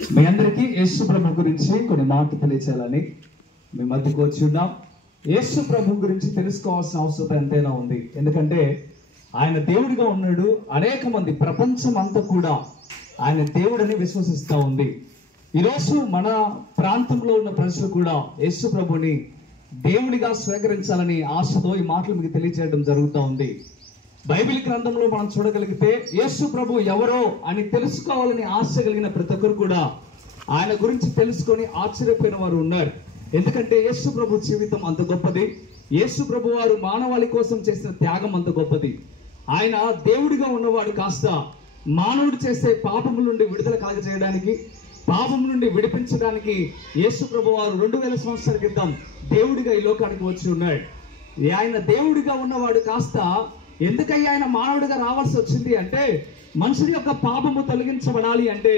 మీ అందరికీ యేసు ప్రభు గురించి కొన్ని మాటలు తెలియచేయాలని మీ మధ్యకు వచ్చి ఉన్నాం. యేసు ప్రభు గురించి తెలుసుకోవాల్సిన అవసరం ఎంతైనా ఉంది. ఎందుకంటే ఆయన దేవుడిగా ఉన్నాడు. అనేక మంది ప్రపంచం అంతా కూడా ఆయన దేవుడని విశ్వసిస్తూ ఉంది. ఈరోజు మన ప్రాంతంలో ఉన్న ప్రజలు కూడా యేసు ప్రభుని దేవుడిగా స్వీకరించాలని ఆశతో ఈ మాటలు మీకు తెలియజేయడం జరుగుతూ ఉంది. బైబిల్ గ్రంథంలో మనం చూడగలిగితే యేసు ప్రభు ఎవరో అని తెలుసుకోవాలని ఆశ కలిగిన ప్రతి ఒక్కరు కూడా ఆయన గురించి తెలుసుకొని ఆశ్చర్యపోయిన వారు ఉన్నారు. ఎందుకంటే యేసు ప్రభు జీవితం అంత గొప్పది. యేసు ప్రభు వారు మానవాళి కోసం చేసిన త్యాగం అంత గొప్పది. ఆయన దేవుడిగా ఉన్నవాడు కాస్త మానవుడు చేసే పాపముల నుండి విడుదల కలగజేయడానికి, పాపం నుండి విడిపించడానికి యేసు ప్రభు వారు 2000 సంవత్సరాల క్రితం దేవుడిగా ఈ లోకానికి వచ్చి ఉన్నాడు. ఆయన దేవుడిగా ఉన్నవాడు కాస్త ఎందుకయ్యా ఆయన మానవుడిగా రావాల్సి వచ్చింది అంటే, మనుషుడి యొక్క పాపము తొలగించబడాలి అంటే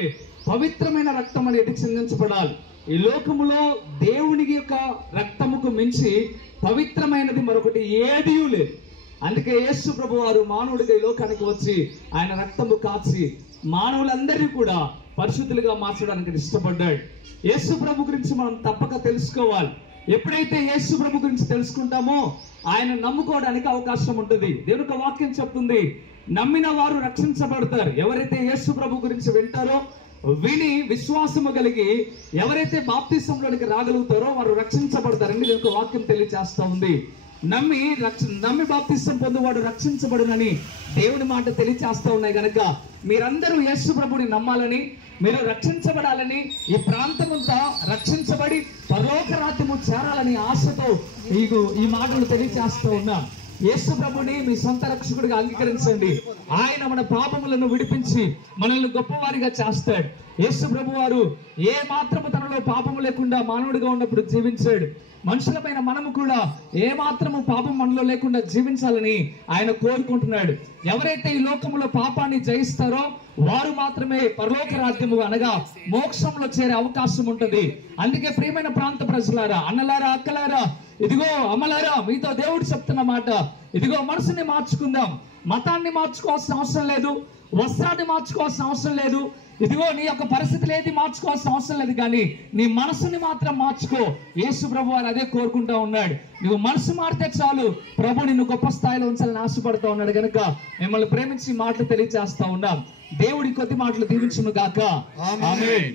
పవిత్రమైన రక్తం అనేది చిందించబడాలి. ఈ లోకములో దేవుని యొక్క రక్తముకు మించి పవిత్రమైనది మరొకటి ఏదీ లేదు. అందుకే యేసు ప్రభు వారు మానవుడిగా ఈ లోకానికి వచ్చి ఆయన రక్తము కాచి మానవులందరినీ కూడా పరిశుద్ధులుగా మార్చడానికి ఇష్టపడ్డాడు. యేసు ప్రభు గురించి మనం తప్పక తెలుసుకోవాలి. ఎప్పుడైతే యేసు ప్రభు గురించి తెలుసుకుంటామో ఆయన నమ్ముకోవడానికి అవకాశం ఉంటుంది. దేవుని యొక్క వాక్యం చెప్తుంది, నమ్మిన వారు రక్షించబడతారు. ఎవరైతే యేసు ప్రభు గురించి వింటారో, విని విశ్వాసము కలిగి ఎవరైతే బాప్తిసంలోనికి రాగలుగుతారో వారు రక్షించబడతారని దేవుని యొక్క వాక్యం తెలియజేస్తా ఉంది. నమ్మి బాప్తిసం పొందువాడు రక్షించబడునని దేవుని మాట తెలియజేస్తా ఉన్నాయి. కనుక మీరందరూ యేసు ప్రభుని నమ్మాలని, మీరు రక్షించబడాలని, ఈ ప్రాంతమంతా రక్షించబడి పరలోక రాజ్యము చేరాలని ఆశతో ఈ మాటలు తెలియజేస్తూ ఉన్నాం. యేసు ప్రభుని మీ సొంత రక్షకుడిగా అంగీకరించండి. ఆయన మన పాపములను విడిపించి మనల్ని గొప్పవారిగా చేస్తాడు. యేసు ప్రభు వారు ఏ మాత్రము తనలో పాపము లేకుండా మానవుడిగా ఉన్నప్పుడు జీవించాడు. మనుషులమైన మనము కూడా ఏ మాత్రము పాపం మనలో లేకుండా జీవించాలని ఆయన కోరుకుంటున్నాడు. ఎవరైతే ఈ లోకంలో పాపాన్ని జయిస్తారో వారు మాత్రమే పరలోక రాజ్యము అనగా మోక్షంలో చేరే అవకాశం ఉంటుంది. అందుకే ప్రియమైన ప్రాంత ప్రజలారా, అన్నలారా, అక్కలారా, ఇదిగో అమ్మలారా, మీతో దేవుడు చెప్తున్న మాట, ఇదిగో మనసుని మార్చుకుందాం. మతాన్ని మార్చుకోవాల్సిన అవసరం లేదు, వస్త్రాన్ని మార్చుకోవాల్సిన అవసరం లేదు, ఇదిగో నీ యొక్క పరిస్థితులు ఏది మార్చుకోవాల్సిన అవసరం లేదు, కానీ నీ మనసుని మాత్రం మార్చుకో. యేసు ప్రభు వారు అదే కోరుకుంటా ఉన్నాడు. నువ్వు మనసు మారితే చాలు, ప్రభు నిన్ను గొప్ప స్థాయిలో ఉంచాలని ఆశపడతా ఉన్నాడు. కనుక మిమ్మల్ని ప్రేమించి మాటలు తెలియజేస్తా ఉన్నాం. దేవుడి కొద్ది మాటలు దీవించును గాక. ఆమేన్.